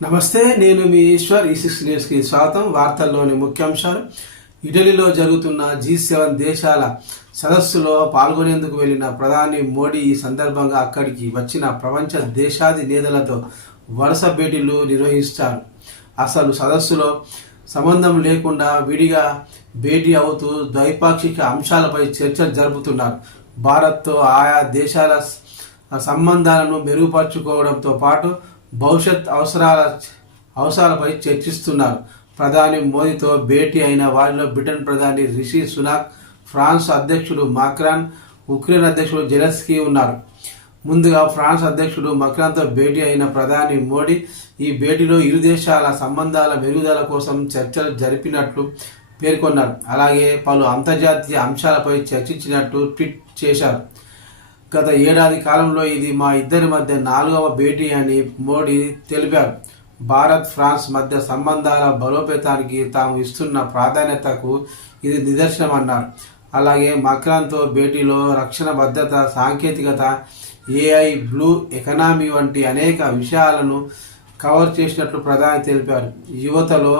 నమస్తే, నేను మీ ఈశ్వర్. ఈ6 న్యూస్కి స్వాగతం. వార్తల్లోని ముఖ్యాంశాలు. ఇటలీలో జరుగుతున్న G7 దేశాల సదస్సులో పాల్గొనేందుకు వెళ్లిన ప్రధాని మోడీ ఈ సందర్భంగా అక్కడికి వచ్చిన ప్రపంచ దేశాధినేతలతో వరుస భేటీలు నిర్వహిస్తారు. అసలు సదస్సులో సంబంధం లేకుండా విడిగా భేటీ అవుతూ ద్వైపాక్షిక అంశాలపై చర్చలు జరుపుతున్నారు. భారత్తో ఆయా దేశాల సంబంధాలను మెరుగుపరుచుకోవడంతో పాటు భవిష్యత్ అవసరాలపై చర్చిస్తున్నారు. ప్రధాని మోదీతో భేటీ అయిన వారిలో బ్రిటన్ ప్రధాని రిషి సునాక్, ఫ్రాన్స్ అధ్యక్షుడు మాక్రాన్, ఉక్రెయిన్ అధ్యక్షుడు జెలెన్స్కీ ఉన్నారు. ముందుగా ఫ్రాన్స్ అధ్యక్షుడు మాక్రాన్తో భేటీ అయిన ప్రధాని మోడీ ఈ భేటీలో ఇరు దేశాల సంబంధాల మెరుగుదల కోసం చర్చలు జరిపినట్లు పేర్కొన్నారు. అలాగే పలు అంతర్జాతీయ అంశాలపై చర్చించినట్టు ట్వీట్ చేశారు. గత ఏడాది కాలంలో ఇది మా ఇద్దరి మధ్య 4వ భేటీ అని మోడీ తెలిపారు. భారత్, ఫ్రాన్స్ మధ్య సంబంధాల బలోపేతానికి తాము ఇస్తున్న ప్రాధాన్యతకు ఇది నిదర్శనమన్నారు. అలాగే మాక్రాన్తో భేటీలో రక్షణ భద్రత, సాంకేతికత, AI, బ్లూ ఎకానమీ వంటి అనేక విషయాలను కవర్ చేసినట్లు ప్రధాని తెలిపారు. యువతలో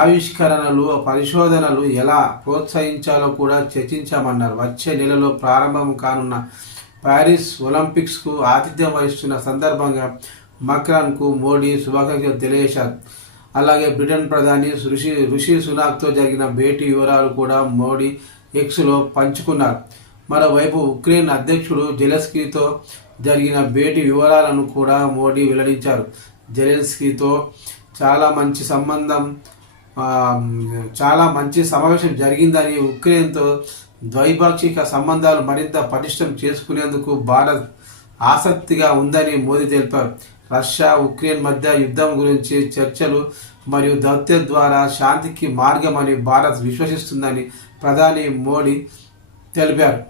ఆవిష్కరణలు, పరిశోధనలు ఎలా ప్రోత్సహించాలో కూడా చర్చించామన్నారు. వచ్చే నెలలో ప్రారంభం కానున్న ప్యారిస్ ఒలింపిక్స్కు ఆతిథ్యం వహిస్తున్న సందర్భంగా మాక్రాన్కు మోడీ శుభాకాంక్షలు తెలియజేశారు. అలాగే బ్రిటన్ ప్రధాని రిషి సునాక్తో జరిగిన భేటీ వివరాలు కూడా మోడీ ఎక్స్లో పంచుకున్నారు. మరోవైపు ఉక్రెయిన్ అధ్యక్షుడు జెలెన్స్కీతో జరిగిన భేటీ వివరాలను కూడా మోడీ వెల్లడించారు. జెలెన్స్కీతో చాలా మంచి సమావేశం జరిగిందని, ఉక్రెయిన్తో ద్వైపాక్షిక సంబంధాలు మరింత పటిష్టం చేసుకునేందుకు భారత్ ఆసక్తిగా ఉందని మోదీ తెలిపారు. రష్యా, ఉక్రెయిన్ మధ్య యుద్ధం గురించి చర్చలు మరియు దౌత్యం ద్వారా శాంతికి మార్గమని భారత్ విశ్వసిస్తుందని ప్రధాని మోడీ తెలిపారు.